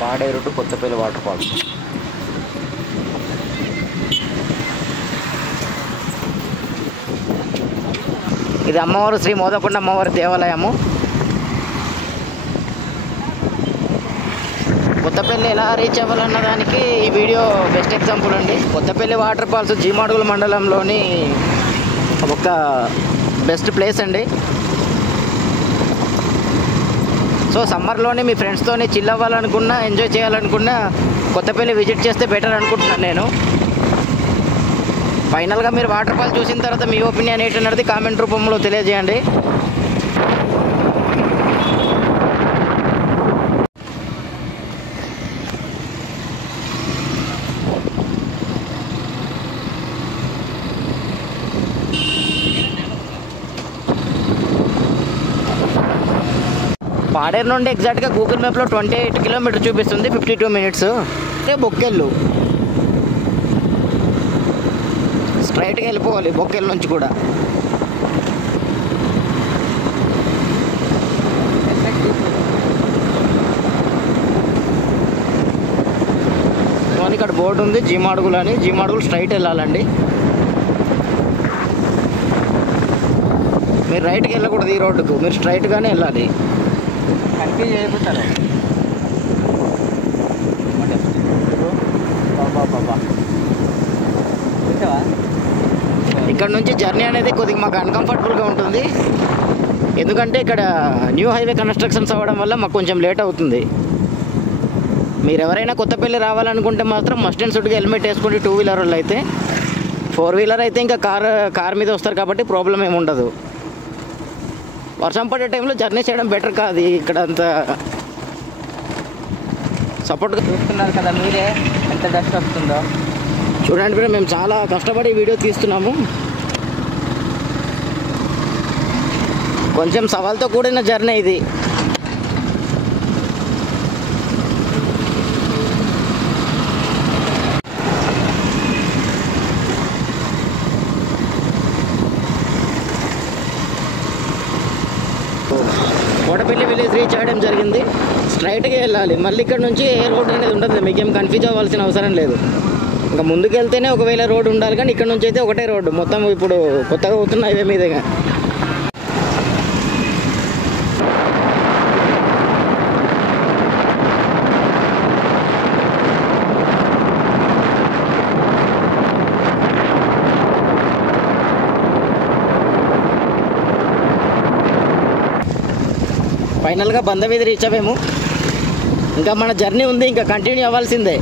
Paderu to Kothapalli water falls. ఇది అమ్మవారు శ్రీ మోదకొండ అమ్మవారి దేవాలయము. కొత్తపల్లి ఎలా రీచ్ అవ్వాలన్న దానికి ఈ వీడియో బెస్ట్ ఎగ్జాంపుల్ అండి. కొత్తపల్లి వాటర్ ఫాల్స్ జీమాడుగుల మండలంలోని ఒక బెస్ట్ ప్లేస్ అండి. సో సమ్మర్లోనే మీ ఫ్రెండ్స్తోని చిల్ అవ్వాలనుకున్నా, ఎంజాయ్ చేయాలనుకున్నా కొత్తపల్లి విజిట్ చేస్తే బెటర్ అనుకుంటున్నాను నేను. ఫైనల్గా మీరు వాటర్ ఫాల్ చూసిన తర్వాత మీ ఒపీనియన్ ఏంటన్నది కామెంట్ రూపంలో తెలియజేయండి. పాడేరు నుండి ఎగ్జాక్ట్గా గూగుల్ మ్యాప్లో 28 కిలోమీటర్ చూపిస్తుంది, 52 మినిట్స్. అంటే బొక్కెళ్ళు స్ట్రైట్గా వెళ్ళిపోవాలి బొక్కెళ్ళ నుంచి కూడా. ఇక్కడ బోర్డు ఉంది జీమాడుగులు అని. జీమాడుగులు స్ట్రైట్ వెళ్ళాలండి. మీరు రైట్కి వెళ్ళకూడదు ఈ రోడ్డుకు, మీరు స్ట్రైట్గానే వెళ్ళాలి. కన్ఫ్యూజ్ అయిపోతారు. ఇక్కడ నుంచి జర్నీ అనేది కొద్దిగా మాకు అన్కంఫర్టబుల్గా ఉంటుంది. ఎందుకంటే ఇక్కడ న్యూ హైవే కన్స్ట్రక్షన్స్ అవ్వడం వల్ల మాకు కొంచెం లేట్ అవుతుంది. మీరు ఎవరైనా కొత్తపల్లి రావాలనుకుంటే మాత్రం మస్ట్ అండ్ షుడ్గా హెల్మెట్ వేసుకోండి. 2 వీలర్ వాళ్ళు అయితే. 4 వీలర్ అయితే ఇంకా కార్ మీద వస్తారు కాబట్టి ప్రాబ్లం ఏమి ఉండదు. వర్షం పడే టైంలో జర్నీ చేయడం బెటర్ కాదు. ఇక్కడ అంతా సపోర్ట్గా చూస్తున్నారు కదా మీరే ఎంత డస్ట్ వస్తుందో. చూడండి కూడా మేము చాలా కష్టపడి వీడియో తీస్తున్నాము. కొంచెం సవాల్తో కూడిన జర్నీ ఇది. కోటపల్లి విలేజ్ రీచ్ అవ్వడం జరిగింది. స్ట్రైట్గా వెళ్ళాలి. మళ్ళీ ఇక్కడ నుంచి ఏ రోడ్ అనేది ఉండదు. మీకేం కన్ఫ్యూజ్ అవ్వాల్సిన అవసరం లేదు. ఇంకా ముందుకు వెళ్తేనే ఒకవేళ రోడ్ ఉండాలి, కానీ ఇక్కడ నుంచి అయితే ఒకటే రోడ్డు. మొత్తం ఇప్పుడు కొత్తగా అవుతున్న హైవే మీదేగా. ఫైనల్గా బందవీధి రీచ్ అవ్వాము. ఇంకా మన జర్నీ ఉంది, ఇంకా కంటిన్యూ అవ్వాల్సిందే.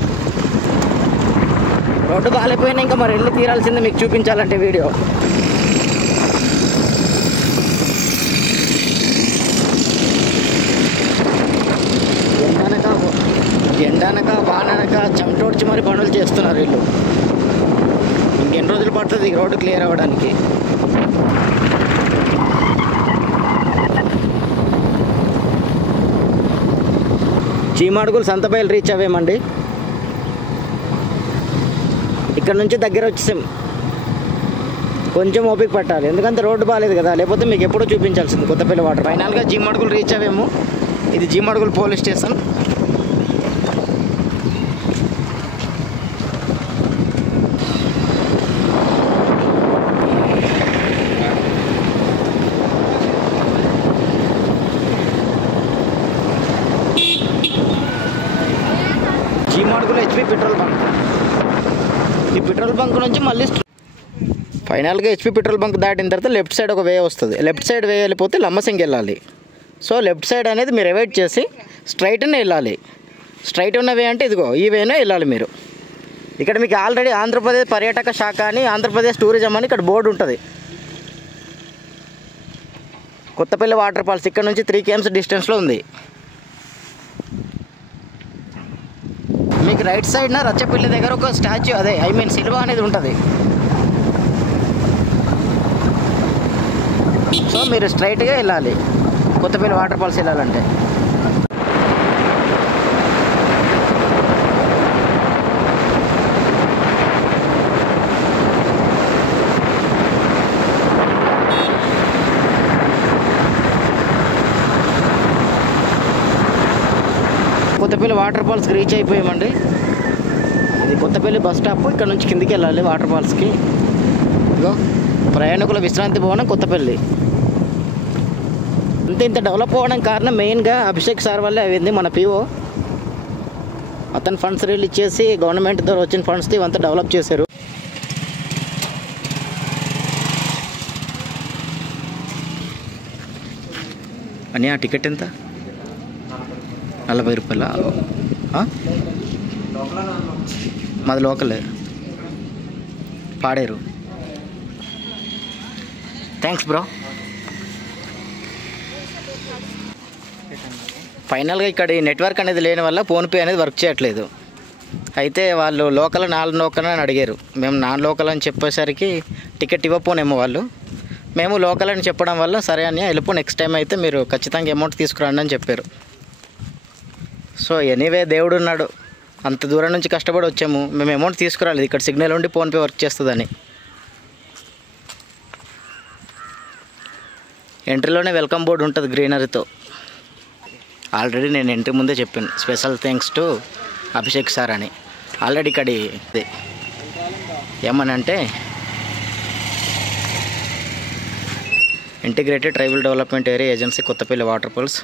రోడ్డు బాగాలేకపోయినా ఇంకా మరి వెళ్ళి తీరాల్సిందే మీకు చూపించాలంటే వీడియో. ఎండనక వాననక చెమటోడ్చి మరి పనులు చేస్తున్నారు వీళ్ళు. ఇంకెన్ని రోజులు పడుతుంది రోడ్డు క్లియర్ అవ్వడానికి. చీమాడుగులు సంతబయలు రీచ్ అవ్వామండి. ఇక్కడ నుంచి దగ్గర వచ్చేసాం. కొంచెం ఓపిక పట్టాలి, ఎందుకంటే రోడ్డు బాగాలేదు కదా, లేకపోతే మీకు ఎప్పుడూ చూపించాల్సింది కొత్తపల్లి వాటర్. ఫైనల్గా జీమాడుగులు రీచ్ అవ్వాము. ఇది G Madugula police station. G Madugula HP petrol bunk. ఈ పెట్రోల్ బంక్ నుంచి మళ్ళీ ఫైనల్గా హెచ్పి పెట్రోల్ బంక్ దాటిన తర్వాత లెఫ్ట్ సైడ్ ఒక వే వస్తుంది. లెఫ్ట్ సైడ్ వే వెళ్ళిపోతే లంబసింగ్ వెళ్ళాలి. సో లెఫ్ట్ సైడ్ అనేది మీరు అవాయిడ్ చేసి స్ట్రైట్నే వెళ్ళాలి. స్ట్రైట్ ఉన్న వే అంటే ఇదిగో ఈ వేనే వెళ్ళాలి మీరు. ఇక్కడ మీకు ఆల్రెడీ ఆంధ్రప్రదేశ్ పర్యాటక శాఖ అని, ఆంధ్రప్రదేశ్ టూరిజం అని ఇక్కడ బోర్డు ఉంటుంది. కొత్తపల్లి వాటర్ ఫాల్స్ ఇక్కడ నుంచి 3 km డిస్టెన్స్లో ఉంది. మీకు రైట్ సైడ్న రచ్చపల్లి దగ్గర ఒక స్టాచ్యూ, అదే సిల్వ అనేది ఉంటుంది. సో మీరు స్ట్రైట్గా వెళ్ళాలి కొత్తపల్లి వాటర్ ఫాల్స్ వెళ్ళాలంటే. కొత్తపల్లి వాటర్ ఫాల్స్కి రీచ్ అయిపోయామండి. ఇది కొత్తపల్లి బస్ స్టాప్. ఇక్కడ నుంచి కిందికి వెళ్ళాలి వాటర్ ఫాల్స్కి. ఇగో ప్రయాణికుల విశ్రాంతి భవనం కొత్తపల్లి. ఇంత డెవలప్ అవ్వడానికి కారణం మెయిన్గా అభిషేక్ సార్ వల్లే అయింది. మన పిఓ అతను ఫండ్స్ రిలీజ్ చేసి గవర్నమెంట్ ద్వారా వచ్చిన ఫండ్స్తో ఇవంతా డెవలప్ చేశారు. అని ఆ టికెట్ ఎంత? 40 రూపాయల? మాది లోకలే, పాడేరు. Thanks bro. ఫైనల్గా ఇక్కడ ఈ నెట్వర్క్ అనేది లేని వల్ల ఫోన్పే అనేది వర్క్ చేయట్లేదు. అయితే వాళ్ళు లోకల్ నాన్ లోకల్ అని అడిగారు. మేము నాన్ లోకల్ అని చెప్పేసరికి టికెట్ ఇవ్వపోనేమో వాళ్ళు. మేము లోకల్ అని చెప్పడం వల్ల సరే అని వెళ్ళిపో, నెక్స్ట్ టైం అయితే మీరు ఖచ్చితంగా అమౌంట్ తీసుకురండి అని చెప్పారు. సో ఎనీవే దేవుడు ఉన్నాడు, అంత దూరం నుంచి కష్టపడి వచ్చాము. మేము అమౌంట్ తీసుకురాలేదు, ఇక్కడ సిగ్నల్ ఉండి ఫోన్పే వర్క్ చేస్తుందని. ఎంట్రీలోనే వెల్కమ్ బోర్డు ఉంటుంది గ్రీనరీతో. ఆల్రెడీ నేను ఎంట్రీ ముందే చెప్పాను special thanks to Abhishek sir అని. ఆల్రెడీ ఇక్కడ ఏమనంటే integrated tribal development area agency Kothapalli water falls,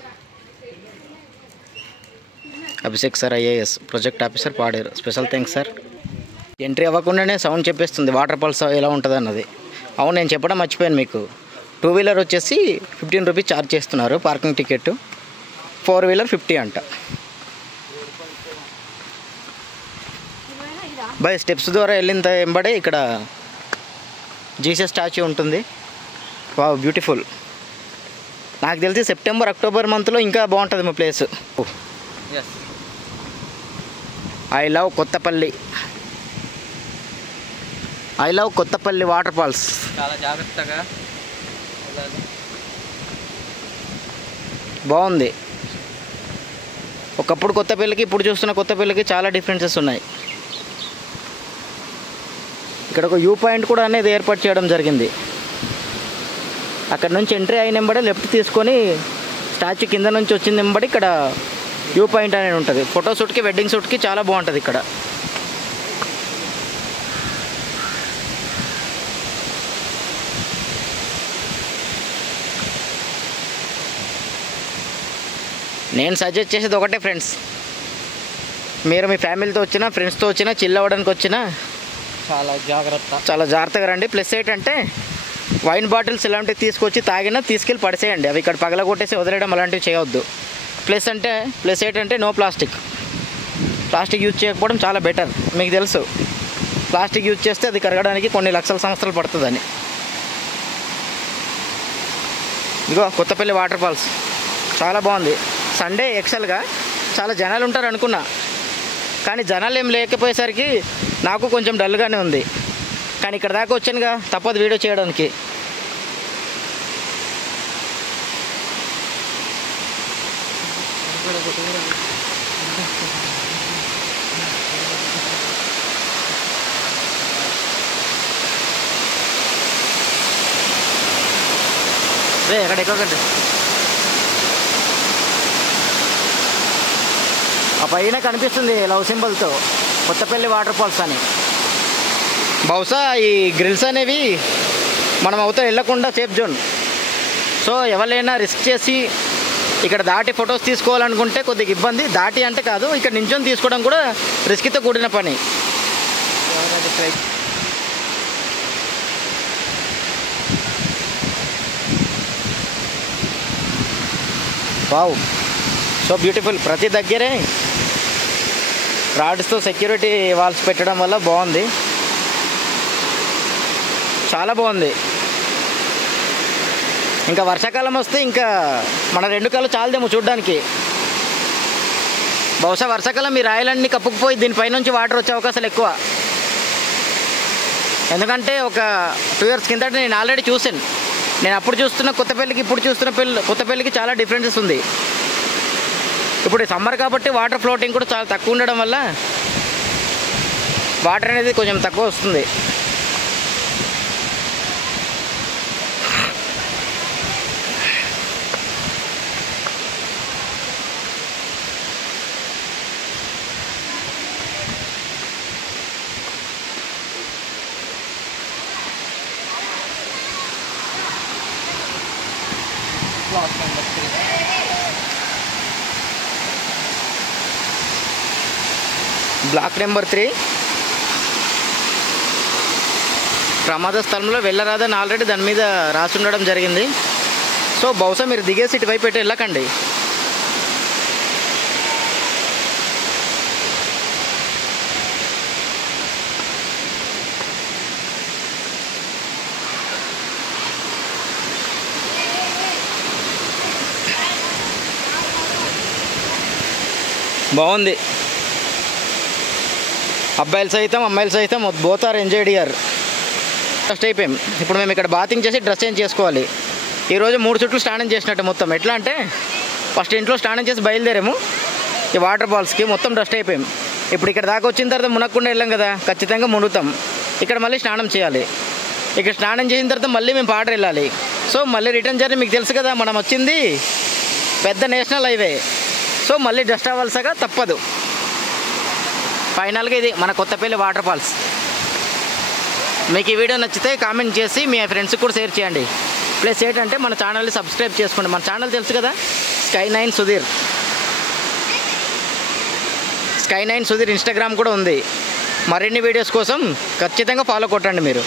Abhishek sir IAS project officer Paderu. Special thanks sir. Entry అవ్వకుండానే సౌండ్ చెప్పేస్తుంది వాటర్ ఫాల్స్ ఎలా ఉంటుంది అన్నది. అవును, నేను చెప్పడం మర్చిపోయాను మీకు. 2 వీలర్ వచ్చేసి 15 రూపీస్ ఛార్జ్ చేస్తున్నారు పార్కింగ్ టికెట్, 4 వీలర్ 50 అంట. బై స్టెప్స్ ద్వారా వెళ్ళిన వెంబడే ఇక్కడ జీసస్ స్టాచ్యూ ఉంటుంది. Wow, beautiful. నాకు తెలిసి సెప్టెంబర్ అక్టోబర్ మంత్లో ఇంకా బాగుంటుంది మా place. I love Kothapalli. I love Kothapalli water falls. చాలా జాగ్రత్తగా బాగుంది. ఒకప్పుడు కొత్తపల్లికి ఇప్పుడు చూస్తున్న కొత్తపల్లికి చాలా డిఫరెన్సెస్ ఉన్నాయి. ఇక్కడ ఒక వ్యూ పాయింట్ కూడా అనేది ఏర్పాటు చేయడం జరిగింది. అక్కడ నుంచి ఎంట్రీ అయిన వెంబడే లెఫ్ట్ తీసుకొని స్టాచ్యూ కింద నుంచి వచ్చిన వెంబడి ఇక్కడ వ్యూ పాయింట్ అనేది ఉంటుంది. ఫోటోషూట్కి వెడ్డింగ్ షూట్కి చాలా బాగుంటుంది ఇక్కడ. నేను సజెస్ట్ చేసేది ఒకటే ఫ్రెండ్స్, మీరు మీ ఫ్యామిలీతో వచ్చినా ఫ్రెండ్స్తో వచ్చినా చిల్ అవ్వడానికి వచ్చినా చాలా జాగ్రత్తగా రండి. ప్లస్ ఏంటంటే వైన్ బాటిల్స్ ఇలాంటివి తీసుకొచ్చి తాగినా తీసుకెళ్ళి పడిసేయండి. అవి ఇక్కడ పగలగొట్టేసి వదిలేయడం అలాంటివి చేయవద్దు. ప్లస్ ఏంటంటే నో ప్లాస్టిక్ యూజ్ చేయకపోవడం చాలా బెటర్. మీకు తెలుసు ప్లాస్టిక్ యూజ్ చేస్తే అది కరగడానికి కొన్ని లక్షల సంవత్సరాలు పడుతుందని. ఇదిగో కొత్తపల్లి వాటర్ ఫాల్స్ చాలా బాగుంది. సండే ఎక్సెల్గా చాలా జనాలు ఉంటారు అనుకున్నా, కానీ జనాలు ఏం లేకపోయేసరికి నాకు కొంచెం డల్గానే ఉంది. కానీ ఇక్కడ దాకా వచ్చానుగా, తప్పదు వీడియో చేయడానికి. ఎక్కడెక్కకండి ఆ పైన కనిపిస్తుంది లవ్ సింబల్తో కొత్తపల్లి వాటర్ ఫాల్స్ అని. బహుశా ఈ గ్రిల్స్ అనేవి మనం అవతల వెళ్ళకుండా సేఫ్ జోన్. సో ఎవరైనా రిస్క్ చేసి ఇక్కడ దాటి ఫొటోస్ తీసుకోవాలనుకుంటే కొద్దిగా ఇబ్బంది. దాటి అంటే కాదు, ఇక్కడ నించొని తీసుకోవడం కూడా రిస్క్తో కూడిన పని. Wow, so beautiful. ప్రతి దగ్గరే రాడ్స్తో సెక్యూరిటీ వాల్స్ పెట్టడం వల్ల బాగుంది, చాలా బాగుంది. ఇంకా వర్షాకాలం వస్తే ఇంకా మన 2 కళ్ళు చాలదేమో చూడడానికి. బహుశా వర్షాకాలం ఈ రాయలన్నీ కప్పుకుపోయి దీనిపైనుంచి వాటర్ వచ్చే అవకాశాలు ఎక్కువ. ఎందుకంటే ఒక 2 years కిందట నేను ఆల్రెడీ చూసాను. నేను అప్పుడు చూస్తున్న కొత్తపల్లికి ఇప్పుడు చూస్తున్న కొత్తపల్లికి చాలా డిఫరెన్సెస్ ఉంది. ఇప్పుడు సమ్మర్ కాబట్టి వాటర్ ఫ్లోటింగ్ కూడా చాలా తక్కువ ఉండడం వల్ల వాటర్ అనేది కొంచెం తక్కువ వస్తుంది. బ్లాక్ నెంబర్ 3 ప్రమాద స్థలంలో వెళ్ళరాదని ఆల్రెడీ దాని మీద రాసి ఉండడం జరిగింది. సో బహుశా మీరు దిగేసి ఇటువైపు పెట్టి వెళ్ళకండి. బాగుంది. అబ్బాయిలు సైతం అమ్మాయిలు సైతం both are enjoyed here. First అయిపోయాం. ఇప్పుడు మేము ఇక్కడ బాతింగ్ చేసి డ్రెస్ చేంజ్ చేసుకోవాలి. ఈరోజు 3 చుట్లు స్నానం చేసినట్టు మొత్తం. ఎట్లా అంటే ఫస్ట్ ఇంట్లో స్నానం చేసి బయలుదేరాము ఈ వాటర్ ఫాల్స్కి, మొత్తం డస్ట్ అయిపోయాం. ఇప్పుడు ఇక్కడ దాకా వచ్చిన తర్వాత మునక్కుండా వెళ్ళాం కదా, ఖచ్చితంగా మునుగుతాం. ఇక్కడ మళ్ళీ స్నానం చేయాలి. ఇక్కడ స్నానం చేసిన తర్వాత మళ్ళీ మేము పాడర్ వెళ్ళాలి. సో మళ్ళీ రిటర్న్ జర్నీ మీకు తెలుసు కదా, మనం వచ్చింది పెద్ద నేషనల్ హైవే. సో మళ్ళీ డస్ట్ అవ్వాల్సగా తప్పదు. ఫైనల్గా ఇది మన కొత్తపల్లి వాటర్ ఫాల్స్. మీకు ఈ వీడియో నచ్చితే కామెంట్ చేసి మీ ఫ్రెండ్స్కి కూడా షేర్ చేయండి. ప్లస్ ఏంటంటే మన ఛానల్ని సబ్స్క్రైబ్ చేసుకోండి. మన ఛానల్ తెలుసు కదా, Sky9 Sudheer. Sky9 Sudheer Instagram కూడా ఉంది. మరిన్ని వీడియోస్ కోసం ఖచ్చితంగా ఫాలో కొట్టండి మీరు.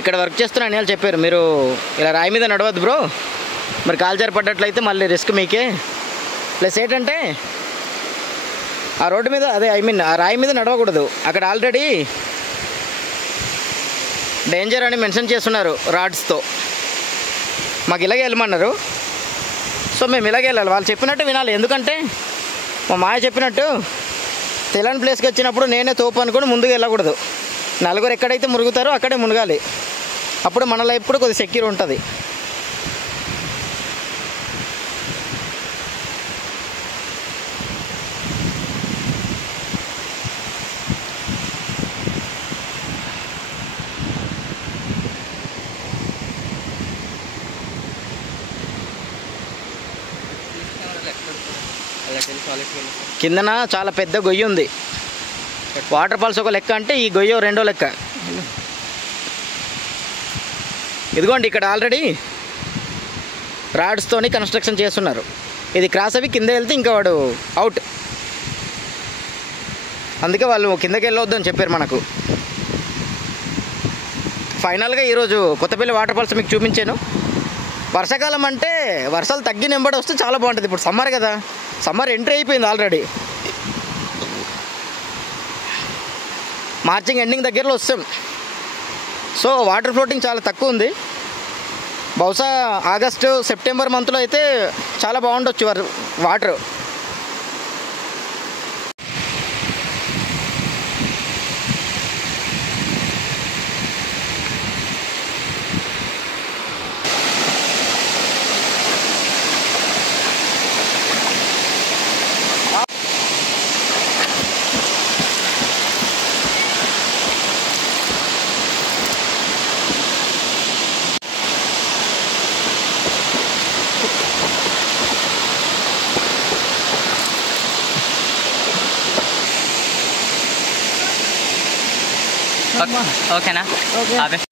ఇక్కడ వర్క్ చేస్తున్న అనియాలు చెప్పారు, మీరు ఇలా రాయి మీద నడవద్దు బ్రో, మరి కాలు జారి పడ్డట్లయితే మళ్ళీ రిస్క్ మీకే. ప్లస్ ఏంటంటే ఆ రోడ్డు మీద ఆ రాయి మీద నడవకూడదు. అక్కడ ఆల్రెడీ డేంజర్ అని మెన్షన్ చేస్తున్నారు రాడ్స్తో. మాకు ఇలాగే వెళ్ళమన్నారు. సో మేము ఇలాగే వెళ్ళాలి, వాళ్ళు చెప్పినట్టు వినాలి. ఎందుకంటే మా మాయ చెప్పినట్టు తెలియని ప్లేస్కి వచ్చినప్పుడు నేనే తోపు అనుకుని ముందుకు వెళ్ళకూడదు. నలుగురు ఎక్కడైతే మురుగుతారో అక్కడే మునగాలి. అప్పుడు మన లైఫ్ కూడా కొద్దిగా సెక్యూర్ ఉంటుంది. కిందన చాలా పెద్ద గొయ్యి ఉంది. వాటర్ ఫాల్స్ ఒక లెక్క అంటే ఈ గొయ్య రెండో లెక్క. ఇదిగోండి ఇక్కడ ఆల్రెడీ రాడ్స్తోని కన్స్ట్రక్షన్ చేస్తున్నారు. ఇది క్రాస్ అవి కింద వెళ్తే ఇంకా వాడు అవుట్. అందుకే వాళ్ళు కిందకి వెళ్ళొద్దని చెప్పారు మనకు. ఫైనల్గా ఈరోజు కొత్తపల్లి వాటర్ ఫాల్స్ మీకు చూపించాను. వర్షాకాలం అంటే వర్షాలు తగ్గి నెంబడి వస్తే చాలా బాగుంటుంది. ఇప్పుడు సమ్మర్ కదా, సమ్మర్ ఎంట్రీ అయిపోయింది ఆల్రెడీ. మార్చింగ్ ఎండింగ్ దగ్గరలో వస్తాం. సో వాటర్ ఫ్లోటింగ్ చాలా తక్కువ ఉంది. బహుశా ఆగస్టు సెప్టెంబర్ మంత్లో అయితే చాలా బాగుండొచ్చు వాటర్. ఓకేనా? ఓకే.